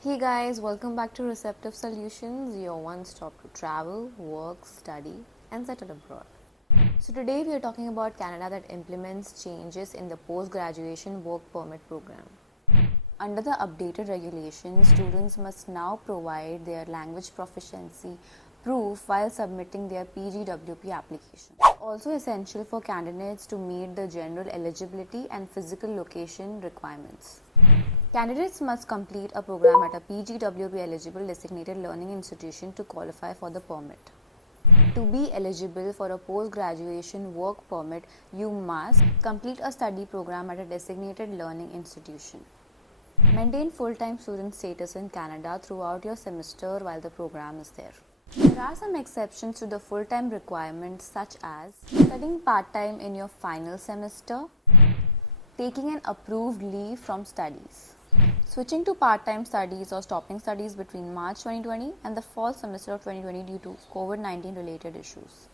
Hey guys, welcome back to Receptive Solutions, your one stop to travel, work, study, and settle abroad. So, today we are talking about Canada that implements changes in the Postgraduation Work Permit program. Under the updated regulations, students must now provide their language proficiency proof while submitting their PGWP application. Also essential for candidates to meet the general eligibility and physical location requirements. Candidates must complete a program at a PGWP eligible designated learning institution to qualify for the permit. To be eligible for a post-graduation work permit, you must complete a study program at a designated learning institution. Maintain full-time student status in Canada throughout your semester while the program is there. There are some exceptions to the full-time requirements, such as studying part-time in your final semester, taking an approved leave from studies, switching to part-time studies or stopping studies between March 2020 and the fall semester of 2020 due to COVID-19 related issues.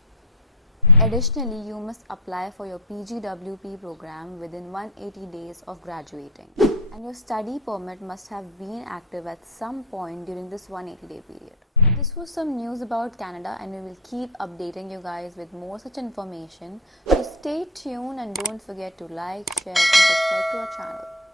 Additionally, you must apply for your PGWP program within 180 days of graduating, and your study permit must have been active at some point during this 180-day period. This was some news about Canada, and we will keep updating you guys with more such information. So stay tuned and don't forget to like, share and subscribe to our channel.